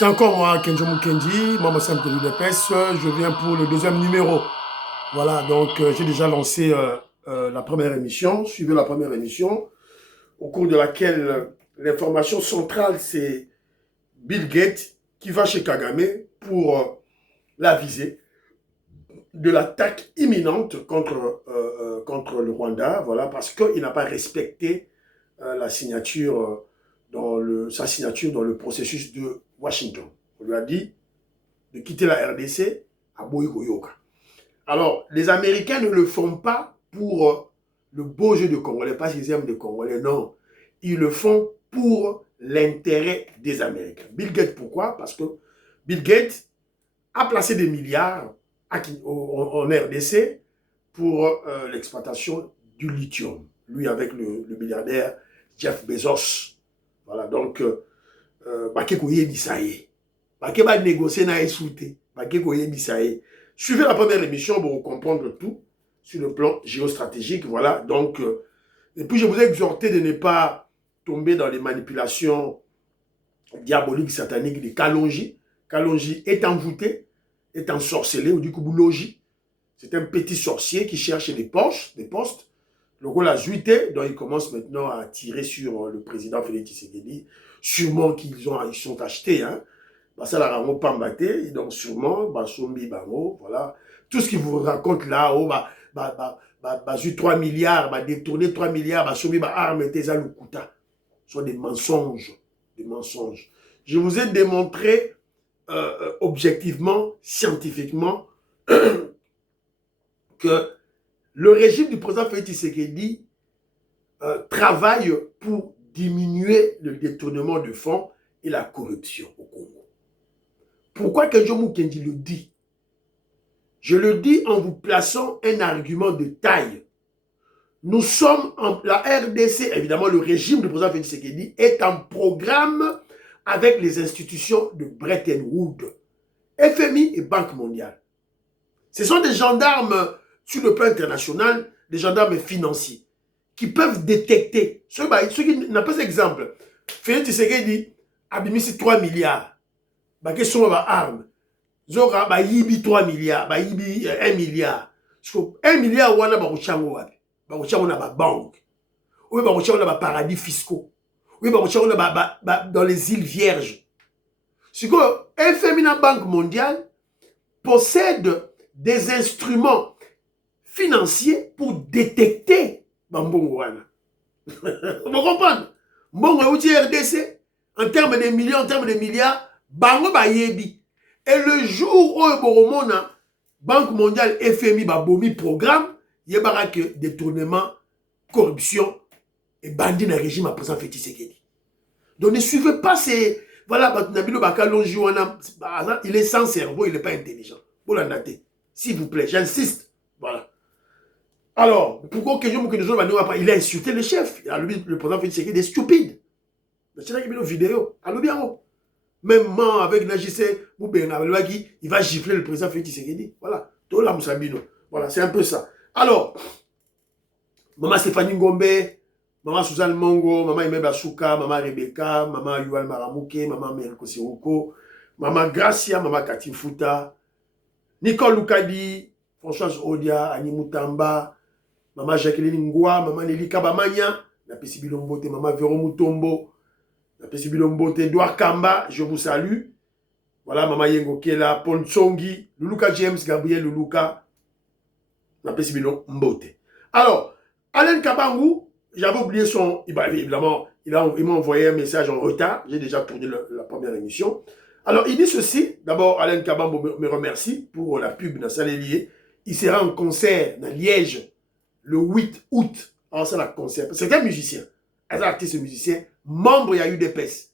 C'est encore moi, Kenjo Mukendi, membre simple de l'UDPS. Je viens pour le deuxième numéro. Voilà, donc j'ai déjà lancé la première émission, suivez la première émission, au cours de laquelle l'information centrale, c'est Bill Gates qui va chez Kagame pour l'aviser de l'attaque imminente contre le Rwanda, voilà, parce qu'il n'a pas respecté la signature, sa signature dans le processus de Washington. On lui a dit de quitter la RDC à Boïgoyoka. Alors, les Américains ne le font pas pour le beau jeu de Congolais, pas qu'ils aiment les Congolais, non. Ils le font pour l'intérêt des Américains. Bill Gates, pourquoi? Parce que Bill Gates a placé des milliards en RDC pour l'exploitation du lithium. Lui avec le milliardaire Jeff Bezos. Voilà, donc, Bakekoye Bisaye. Bake va négocier na esouté. Bakekoye Bisaye. Suivez la première émission pour comprendre tout sur le plan géostratégique. Voilà, donc, et puis je vous ai exhorté de ne pas tomber dans les manipulations diaboliques, sataniques de Kalonji. Kalonji est envoûté, est ensorcelé, ou du coup, Boulogi. C'est un petit sorcier qui cherche des postes. Le rôle a zuité, donc il commence maintenant à tirer sur le président Félix Tshisekedi. Sûrement qu'ils sont achetés, hein. Ça la rango pambaté, donc sûrement, Basombi Bango, voilà. Tout ce qu'il vous raconte là, oh, 3 milliards, détourner 3 milliards, Basombi, arme et tesa lukuta. Ce sont des mensonges, des mensonges. Je vous ai démontré objectivement, scientifiquement, que le régime du président Félix Tshisekedi travaille pour diminuer le détournement de fonds et la corruption au Congo. Pourquoi Kenjo Mukendi le dit? Je le dis en vous plaçant un argument de taille. Nous sommes en la RDC, évidemment le régime du président Félix Tshisekedi est en programme avec les institutions de Bretton Woods, FMI et Banque mondiale. Ce sont des gendarmes sur le plan international, des gendarmes financiers, qui peuvent détecter. Ceux qui n'ont pas d'exemple. Félix Tshisekedi a mis 3 milliards. Qui sont les armes. Zora, yibi 3 milliards, yibi 1 milliard. 1 milliard, wana baruchango wapi. Baruchango na ba banque. Oui, baruchango na ba paradis fiscaux. Oui, baruchango na dans les îles Vierges. Ce que FMI, la Banque mondiale, possède des instruments financiers pour détecter Bambongo wana. Vous comprenez? Mbongo outi RDC, en termes de millions, en termes de milliards, Bango ba yebi. Et le jour où Boromona, Banque mondiale, FMI, Babomi programme, yebara que détournement, corruption et bandit dans le régime à présent Félix Tshisekedi. Donc ne suivez pas ces. Voilà, il est sans cerveau, il n'est pas intelligent. Pour la dater. S'il vous plaît, j'insiste. Voilà. Alors, pourquoi il a insulté le chef? Le président Félix Tshisekedi est stupide. Il a une vidéo. Même avec Najissé, il va gifler le président Félix Tshisekedi. Voilà. Voilà, c'est un peu ça. Alors, Maman Stéphanie Ngombe, Maman Suzanne Mongo, Maman Ime Basuka, Maman Rebecca, Maman Yuval Maramouke, Maman Meriko Siroko, Maman Gracia, Maman Cathy Fouta, Nicole Lukadi, Françoise Odia, Annie Moutamba, Maman Jacqueline Ngoua, Maman Nelly Kabamania, la Pessibilombote, Maman Véro Moutombo, la Pessibilombote, Edouard Kamba, je vous salue. Voilà, Maman Yengo Kela, Paul Tsongi, Luluka James, Gabriel Luluka, la Pessibilombote. Alors, Alain Kabangou, j'avais oublié son. Évidemment, il m'a envoyé un message en retard. J'ai déjà tourné la première émission. Alors, il dit ceci. D'abord, Alain Kabangou me remercie pour la pub dans Salélier. Il sera en concert dans Liège le 8 août. Alors, c'est la concert. C'est un musicien. Un artiste musicien. Membre, il y a eu des pèses.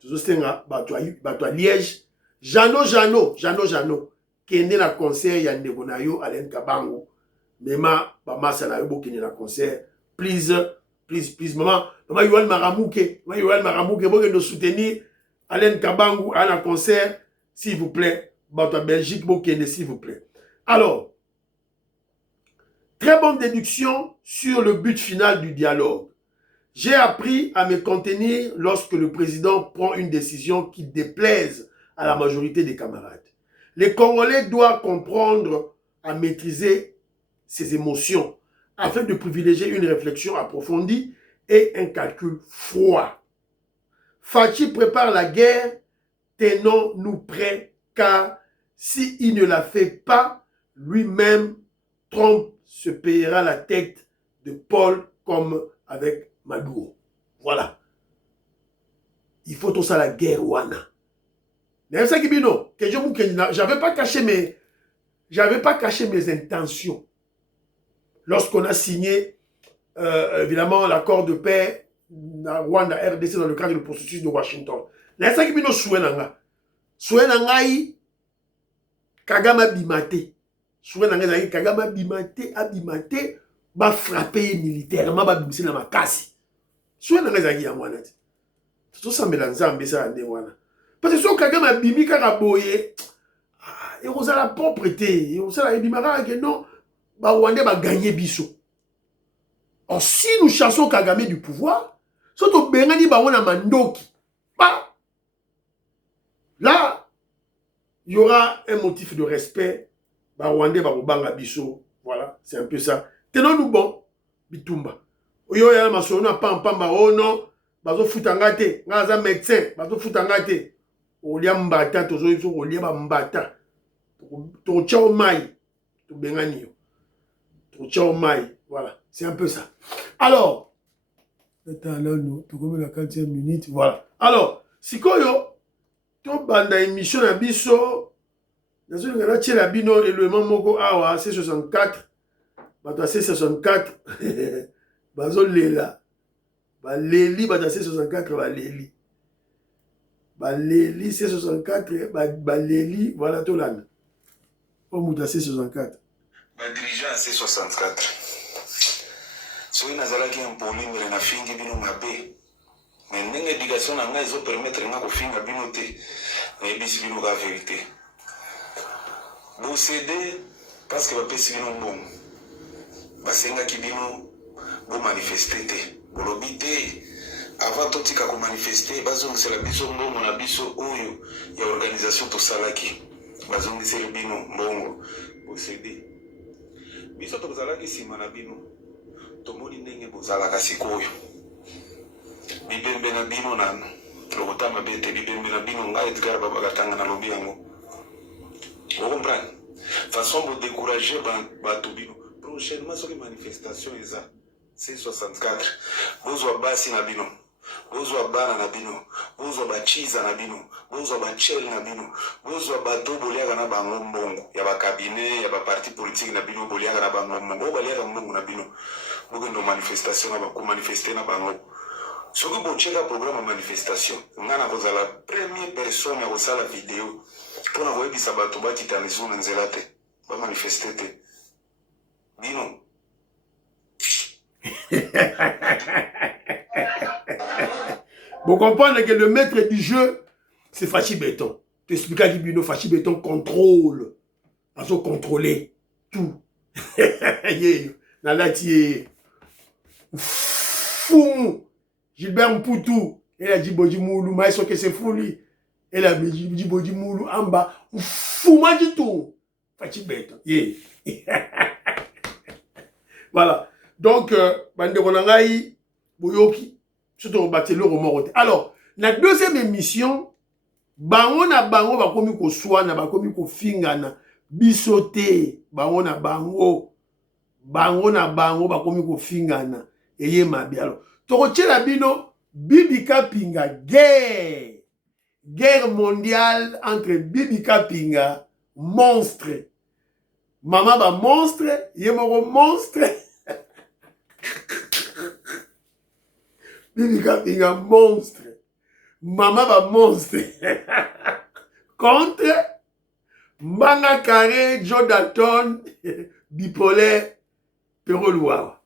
Toujours, c'est un Liège. Jano. Qui est né dans le concert, il y a un Alain Kabangou. Mema, maman, ça n'a eu beaucoup de concert. Please, maman Yuval Maramouke, vous nous soutenir. Alain Kabangou à un concert, s'il vous plaît. Bato Belgique, s'il vous plaît. Alors, très bonne déduction sur le but final du dialogue. J'ai appris à me contenir lorsque le président prend une décision qui déplaise à la majorité des camarades. Les Congolais doivent comprendre à maîtriser ses émotions afin de privilégier une réflexion approfondie et un calcul froid. Fachi prépare la guerre, tenons-nous prêts, car s'il ne la fait pas, lui-même, Trump se payera la tête de Paul comme avec Maduro. Voilà. Il faut tout ça la guerre, Wana. J'avais pas caché mes intentions. Lorsqu'on a signé, évidemment, l'accord de paix Rwanda RDC dans le cadre du processus de Washington. Kagame abimate. Kagame abimate, ba frapper militairement, ba bimisi na makasi. Souhait n'angazaki ya mwana. Tout ça mélange ça ande wana. Parce que si Kagame abimi kaka boye, et vous la propreté, et vous la ebimaka que non, ba Rwandais ba gagner biso. Or si nous chassons Kagame du pouvoir, surtout bengani ba wana mandoki. Bah, là, il y aura un motif de respect. Bah, Rwandais va banga biso. Voilà, c'est un peu ça. Tenons-nous bon, bitumba. Oyo ya masono pam pam ba oh non, bazo futangate, ngaza médecin, bazo futangate. Olia mbata tozo iso olia ba mbata. To chao mai, to bengani yo. To chao mai, voilà, c'est un peu ça. Alors, attends là nous, to comme la 40e minute, voilà. Alors, sikoyo to banda émission na biso dans une grande la bino élément moko awa C64 bata C64 bazo lela ba leli bata C64 ba leli C64 ba leli voilà to lana au muta C64 ba dirigeant C64 soki nazalaki impoli mbele na fingi bino mabe mais ndenge éducation na ngai ezopermettre nga kofinga bino te nayebisi bino ka vérité bosede parce que bapesi bino mbongo basengaki bino bomanifeste te bolobi te avant totika komanifeste bazongisela biso mbongo na biso oyo ya organisation tosalaki bazongiseli bino mbongo bosede biso tozalaki nsima na bino tomoni ndenge bozalaka sikoyo bibembe na bino nano lokota mabe te bibembe na bino ngai Edgar Babakatanga na lobi yango okomprendre façon bo décourager bato bino prochainement soki manifestation eza C64 bozwa basi na bino bozwa bana na bino bozwa bachiza na bino bozwa bachel na bino bozwa bato boliaka na bango mbongo ya bakabine ya baparti politique na bino boliaka na bango mbongo oyo baliaka mbongo na bino bokendo manifestation na komanifeste na bango soki bocheka programme ya manifestation nga na kozala première personne ya kosala video mpona koyebisa bato bakita misu na nzela te bamanifeste te bino. Vous comprenez que le maître du jeu, c'est Fachi Béton. Tu expliques à Gibino, Fachi Béton contrôle. Ils ont contrôlé tout. Nalati Foumou. Gilbert Mpoutou. Elle a dit Bodji Moulou. Maïso que c'est fou lui. Elle a dit Bodji Moulou. En bas. Fouma du tout. Fachi Béton. Voilà. Donc, Bande Ronangaï, Boyoki. Surtout au bâtiment remorté. Alors, la deuxième émission, bango na bango bakomi ko swana, bakomi ko fingana, bisote, bango na bango bakomi ko fingana, eye mabi. Alors, toroche la bino, Bibika Pinga, guerre mondiale entre Bibika Pinga, monstre. Maman ba monstre, yemoro monstre. Bibika Pinga monstre. Maman va monstre. Contre Mbanga Carré, Joe Dalton, bipolaire, Perro Loire.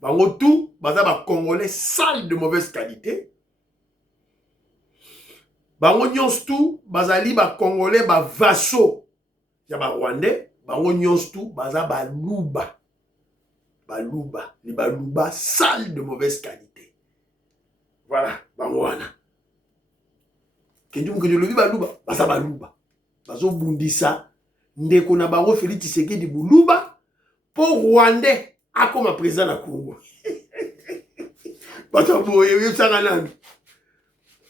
Bango tout, baza ba Congolais sale de mauvaise qualité. Bango nyons tout, bazali ba Congolais ba vassaux. Ya ba Rwandais, bango nyons tout, baza ba Luba. Baluba, les baluba sales de mauvaise qualité. Voilà, banwana. Kenji Mukendi lobi baluba baza baluba bazo bundisa ndeko na bango Félix Tshisekedi buluba pour Rwandais akoma président na Congo.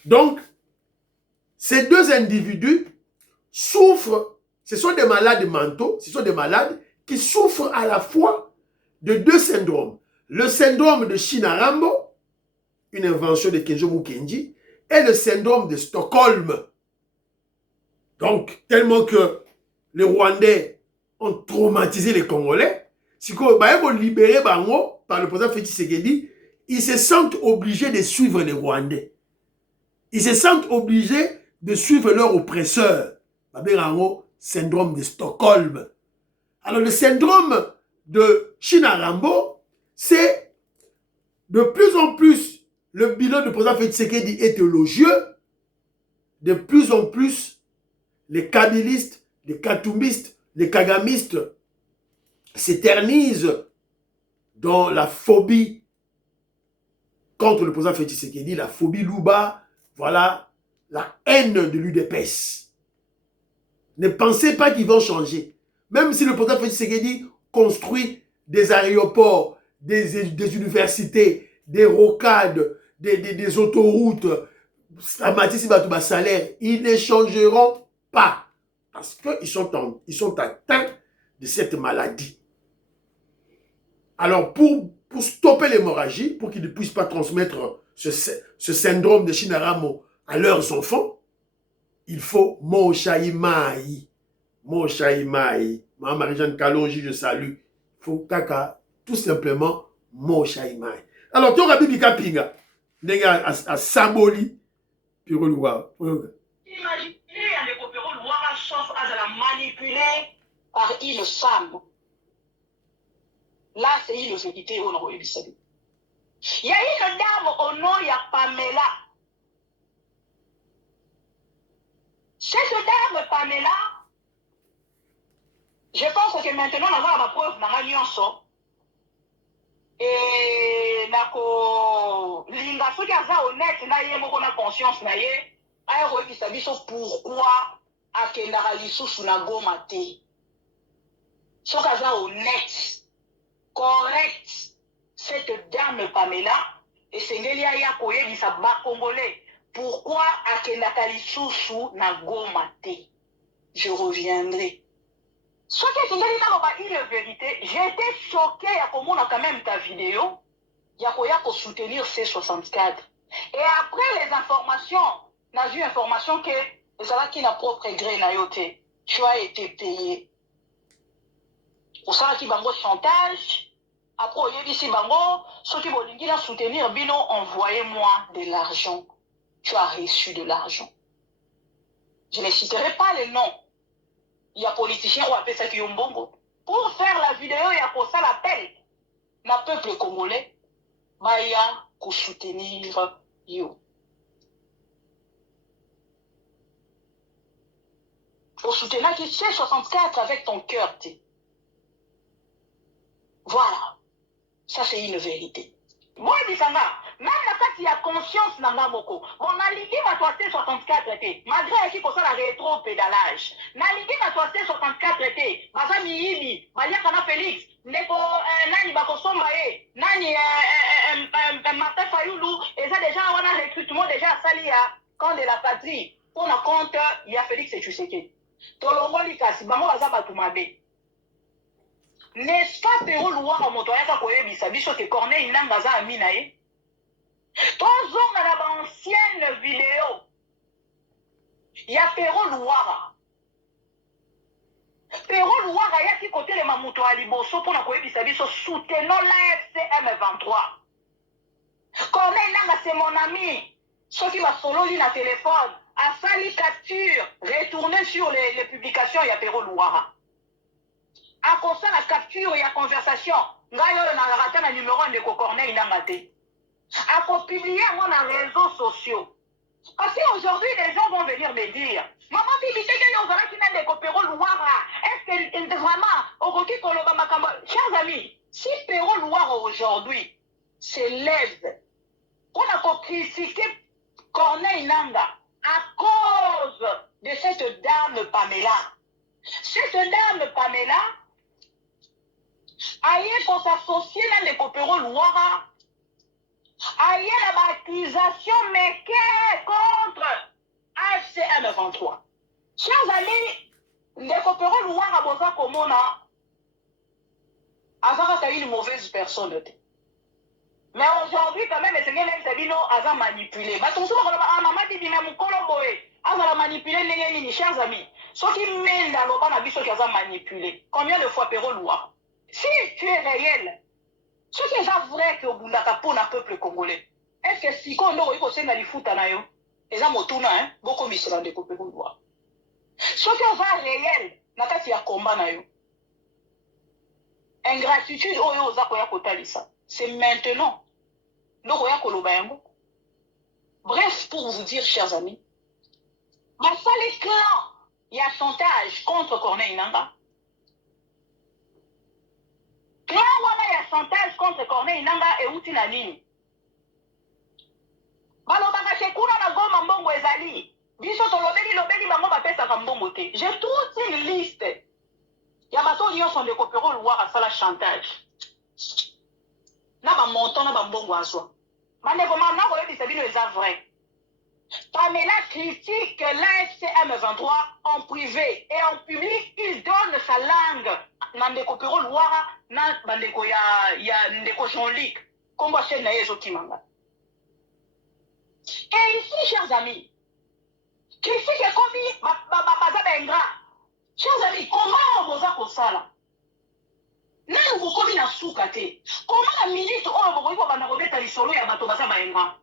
Donc ces deux individus souffrent, ce sont des malades mentaux, ce sont des malades qui souffrent à la fois de deux syndromes. Le syndrome de Shinarambo, une invention de Kenji Mukendi, et le syndrome de Stockholm. Donc, tellement que les Rwandais ont traumatisé les Congolais, si ils vont libérer Bango par le président Félix Tshisekedi, ils se sentent obligés de suivre les Rwandais. Ils se sentent obligés de suivre leur oppresseur. Syndrome de Stockholm. Alors, le syndrome de Shinarambo, c'est de plus en plus le bilan du président Félix Tshisekedi est élogieux. De plus en plus, les kabylistes, les katoumbistes, les kagamistes s'éternisent dans la phobie contre le président Félix Tshisekedi, la phobie Luba, voilà, la haine de l'UDPS. Ne pensez pas qu'ils vont changer. Même si le président Félix Tshisekedi construit des aéroports, des universités, des rocades, des autoroutes, salaire, ils ne changeront pas. Parce qu'ils sont atteints de cette maladie. Alors, pour stopper l'hémorragie, pour qu'ils ne puissent pas transmettre ce syndrome de Shinarambo à leurs enfants, il faut Moshai Mai. Moshai Mai. Maman Marie-Jeanne Kalonji, je salue. Il faut kaka, tout simplement, Moshai Mai. Alors, tu as Bibi Kapinga, à Saboli, puis relouer. Imaginez un des coopérants Loira sauf à la manipuler par une femme. Là, c'est une vérité au nom de Bissabé. Il y a une dame au nom de Pamela. Cette dame Pamela, je pense que maintenant, on a ma preuve, on a nyonso. Et nako linga soki aza honnête na ye moko na conscience na ye ayoyebisa biso pourquoi akendaka lisusu na Goma te. Soki aza honnête, correct, cette dame Pamela esengeli aya koyebisa bakongolais pourquoi akendaka lisusu na Goma te. Je reviendrai. Ce qui est une vérité, j'ai été choqué à comment on a quand même ta vidéo. Il y a pour soutenir C64. Et après les informations, on a eu information que ça qui n'a propre gré na yote. Tu as été payé. Pour ça qui bango chantage. Après il y a ici bango, ceux qui vont soutenir bino, envoyez-moi de l'argent. Tu as reçu de l'argent. Je ne citerai pas les noms. Il y a politiciens ou appelle ça qui ont bongo. Pour faire la vidéo, il y a pour ça l'appel. Le peuple congolais, il y a pour soutenir yo. Pour soutenir qui c'est 64 avec ton cœur. Voilà. Ça, c'est une vérité. Moi, je dis ça, même il y a conscience dans la moko. On a l'idée à toi 64 été. Malgré qui pour ça la rétro-pédalage. Na l'idée à toi 64 été. Baza Miyibi, Malia Kana Félix, Neko Nani Bakosomba, Nani Martin Fayoulou, et ça déjà on a recrutement déjà à Salia, quand de la patrie. On a compte, il y a Félix et Tshisekedi. Tolongo Likasi, Bango Baza Batumabe. N'est-ce pas Péro Loire en motoya Kakoye Bisabiso que Corneille Nangaza Aminae? Tous on a la ancienne vidéo. Il y a Péro Loire. Péro Loire, il y a qui côté les Mamouto Aliboso pour la Koye Bisabiso soutenant la FCM23. Corneille Nanga, c'est mon ami. Ceux qui va solo li na téléphone, à sali capture, retourner sur les publications, il y a Péro Loire. À cause de la capture et la conversation, il y a un numéro de Corneille Nangate. À publier moi dans les réseaux sociaux. Parce qu'aujourd'hui, les gens vont venir me dire, maman, est-ce que vraiment, chers amis, si Péro Loire aujourd'hui s'élève, on a critiqué Corneille Nanga, à cause de cette dame Pamela. Cette dame Pamela aye pour s'associer dans les Kopero Louara, aye la accusation mais contre AFC M23. Chers amis, les Kopero Louara boza komona Azara une mauvaise personne. Mais aujourd'hui, quand même, c'est que Sabino a manipulé. Mais ton souvent, maman dit bien mon colomboé, a manipulé les chers amis. Ceux qui mènent dans l'oban a vu ceux qui ont manipulé. Combien de fois Péro Loua? Si tu es réel, ce qui est vrai que Bundaka pour un peuple congolais, est-ce que si on doit y aller foot à Nayo, et ça motuna, hein, beaucoup de gens de Péro Loua. Ce qui est réel, n'a pas si à combat Nayo. Ingratitude, oh, c'est maintenant. Bref, pour vous dire, chers amis, ma salle clan, il y a chantage contre Corneille Nanga. Clan, il y a chantage contre Corneille Nanga et Outina Nini. Balobaka Shekuna na goma mbongo ezali. Biso lobeli bango bapesa ka mbongo te. J'ai toute une liste. Ya bato nyonso de Kopero Loire à la chantage. Na ba montant na ba mbongo azwa. Mane comment na koyebi sabino eza vrai. Pamela critique l'AFC M23 en privé et en public, il donne sa langue. Na ndeko Kopero Loire na bandeko ya ndeko Jean-Luc. Kombo chaîne na yezo kimanga. Et ici, chers amis, critique est commis baza ingrat. Chers amis, comment on va faire ça? Nous avons na soukate. Comment la milite on va voir na robeta lisolo ya bato baza baenga?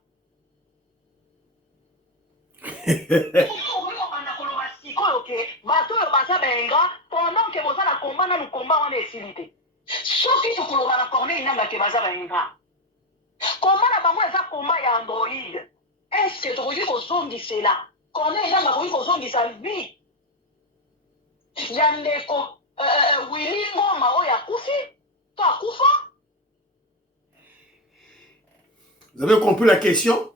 Comment on va na koloba siko OK, bato yo baza baenga pendant que boza na combat na le combat on est facilité. Sauf que koloba na Corneille nanga ke baza baenga. Comment na bango eza combat ya Android? Est-ce que tu veux dire que c'est là? Corneille nanga ko ko zongi sa vie. Yandeko Willy Ngoma oya kufi to akufa. Vous avez compris la question?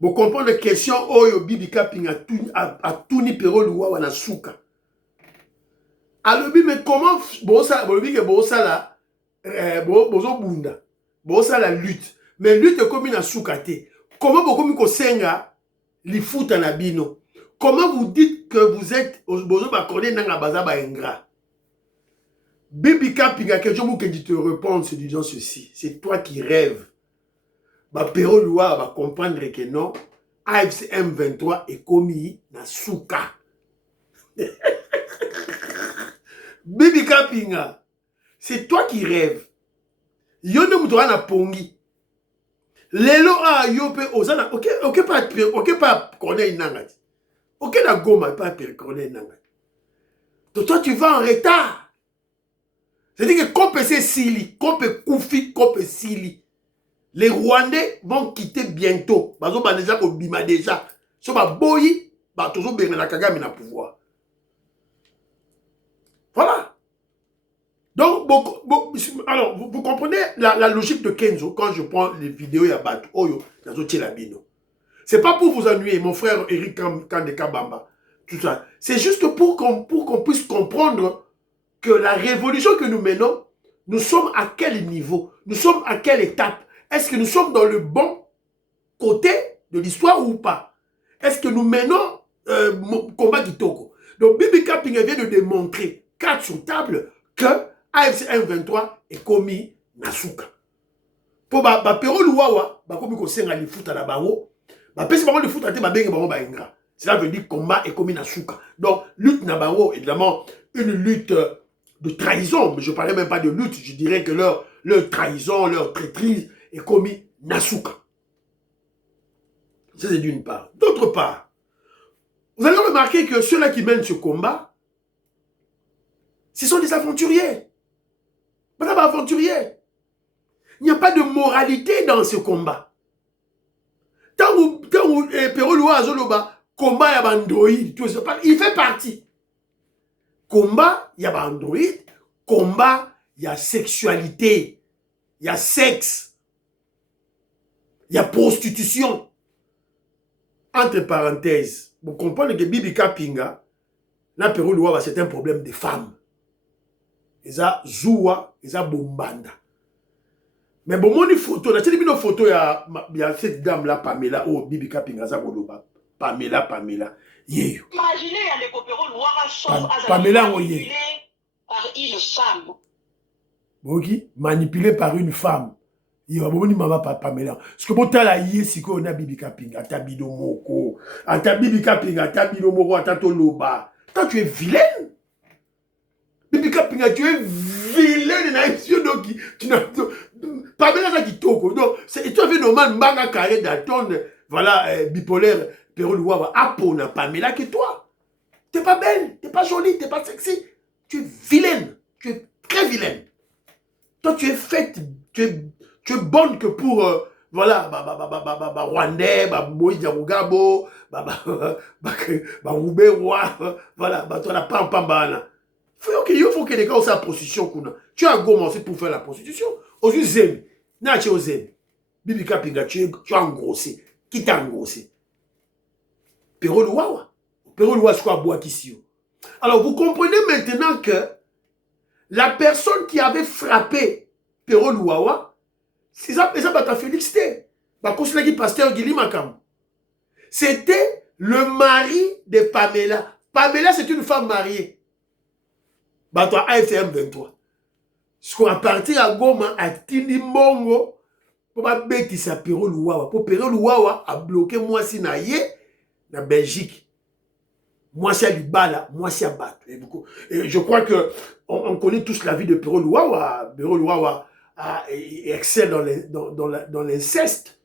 Vous comprenez la question oyo Bibika Pinga a tuni Péro Loua wana suka. Alobi mais comment bosa bolobi ke bosa la bozo bunda. Bosa la lutte. Mais lutte comme na suka te. Comment beaucoup mi ko senga li futa na bino? Comment vous dites que vous êtes bozo ba connaît nanga baza ba ingrat? Bibika Pinga que je mou que tu te réponds se disant ceci, c'est toi qui rêves. Ba Péro Loua va comprendre que non, AFC M23 est commis na suka. Bibika Pinga, c'est toi qui rêves. Yone moutoura na pongi. Lelo a yope ozana, ok pas Corneille Nanga. Ok na goma pas Corneille Nanga. Toi tu vas en retard. C'est-à-dire que Kope c'est Sili, Kope Koufi, Kope Sili. Les Rwandais vont quitter bientôt. Bazo ba déjà ko bima déjà. So ba boyi, ba tozo benga na Kagame na pouvoir. Voilà. Donc, alors, vous comprenez la logique de Kenzo quand je prends les vidéos ya Batu Oyo, Nazo Tchelabino. C'est pas pour vous ennuyer, mon frère Eric Kandeka Bamba. Tout ça. C'est juste pour qu'on puisse comprendre que la révolution que nous menons, nous sommes à quel niveau? Nous sommes à quelle étape? Est-ce que nous sommes dans le bon côté de l'histoire ou pas? Est-ce que nous menons combat Kitoko? Donc, Bibika Pinga vient de démontrer, carte sur table, que AFC M23 est commis Nasuka. Pour Péro Louawa, commis ko senga li futa na bango, pesi bango li futa te ba benga bango ba ingra. Cela veut dire combat est commis Nasuka. Donc, lutte na bango, évidemment, une lutte de trahison, mais je ne parlais même pas de lutte, je dirais que leur trahison, leur traîtrise est commis Nasuka. Ça, c'est d'une part. D'autre part, vous allez remarquer que ceux-là qui mènent ce combat, ce sont des aventuriers. Madame aventurier. Il n'y a pas de moralité dans ce combat. Tant où Péro Loua Zoloba, combat y a Android, il fait partie. Combat, il y a Android, combat, il y a sexualité, il y a sexe, il y a prostitution. entre parenthèses, vous comprenez que Bibi Kapinga, na Pero Luawa, c'est un problème de femmes. Eza Zoua, eza Bombanda. Mais bon, mon photo, là, tu as une photo, il y a cette dame-là, Pamela, oh, Bibi Kapinga, Pamela. Yeah. Imaginez, il y a des coopérants noirs Pamela, manipulés par une femme. Ok, manipulé par une femme. Il y a beaucoup de maman Pamela. Parce que bon, tu as la yé, si on a Bibi Kapinga, ta bido moko, ta Bibi Kapinga, ta bido moko, ta toloba. Toi, tu es vilaine. Bibi Kapinga, tu es vilaine. Donc, tu n'as Pamela, ça qui toko. Donc, tu as vu normal, Mbanga Carré d'Aton, voilà, bipolaire, Pero Luawa, Apona, Pamela, que toi. T'es pas belle, t'es pas jolie, t'es pas sexy. Tu es vilaine. Tu es très vilaine. Toi, tu es faite, tu es bonne que pour, voilà, Rwandais, Moïse Diarugabo, Rouberois, voilà, toi, la Pampambana. Il faut que les gars aussi la prostitution. Tu as commencé pour faire la prostitution. Aujourd'hui, Zem, Nachi Ozem, Bibi Kapinga, tu as engrossé. Qui t'a engrossé? Pero Luawa. Pero Luawa, c'est quoi, Boakissio? Alors, vous comprenez maintenant que la personne qui avait frappé Pero Luawa, c'est ça, Félix T. Pasteur Guili Makam. C'était le mari de Pamela. Pamela, c'est une femme mariée. Toi, AFCM 23. Ce qu'on a parti à Goma, à Tilimongo, pour pas bêter sa Pero Luawa. Pour Pero Luawa a bloqué moi si na ye, na Belgique. Moi, c'est à Libala, moi, c'est à Bat. Et je crois que on connaît tous la vie de Pero Luawa. Pero Luawa excelle dans l'inceste.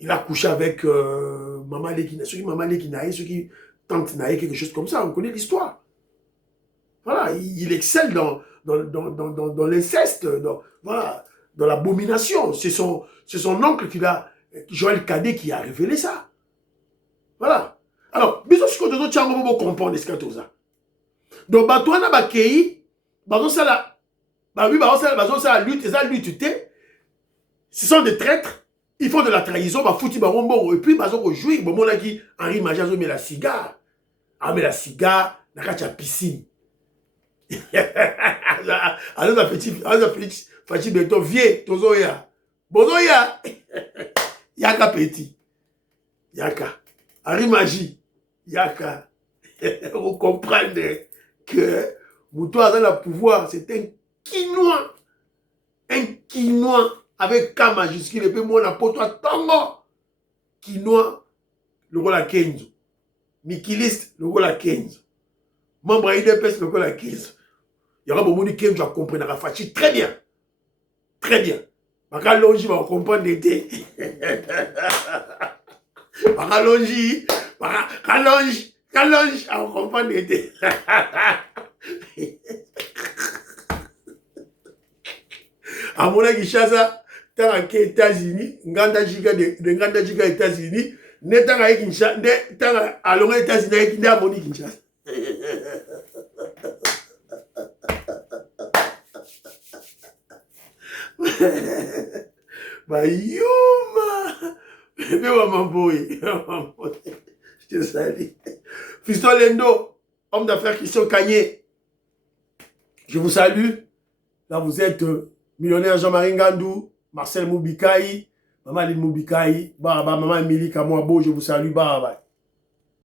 Il a couché avec Maman Lekina, ceux qui tentent Naï, quelque chose comme ça. On connaît l'histoire. Voilà, il excelle dans l'inceste, voilà, dans l'abomination. C'est son oncle Joël Cadet, qui a révélé ça. Voilà. Alors, bisous ce que nous avons comprendre ce que tu as. Donc, toi, on a créé, ça la lutte, ça lutte, ce sont des traîtres, ils font de la trahison, et puis, ils ont joué, Henri Majazo met la cigare, met la cigare, dans la piscine. Alors, la petite, Fachi Beto, vieux, Tozoya, Bozoya, Yaka petit, Yaka, Henri Magie. Yaka, vous comprenez que Moutoua dans le pouvoir, c'est un Quinois avec K majuscule, et puis moi, on a pour toi Tango, Quinois, le rôle à 15, Mikiliste, le rôle à 15, membre à IDPS, le rôle à 15. Il y aura beaucoup de 15, je comprends, Rafachi, très bien, très bien. Baka Longi va comprendre l'été. Baka Longi. Kallonge, on comprend l'été. À mon avis, Kinshasa, tant aux États-Unis, Nganda Jiga États-Unis, n'est tant à Kinshasa, n'est tant à l'Orient États-Unis, n'est à Moni Kinshasa. Bah, Yuma! Mais maman boy. Je te salue. Fiston Lendo, homme d'affaires Christian Kanye. Je vous salue. Là, vous êtes millionnaire Jean-Marie Ngandou, Marcel Moubikaï, Maman Lille Moubikaï, Maman Émilie Kamouabo, je vous salue. Bye bye.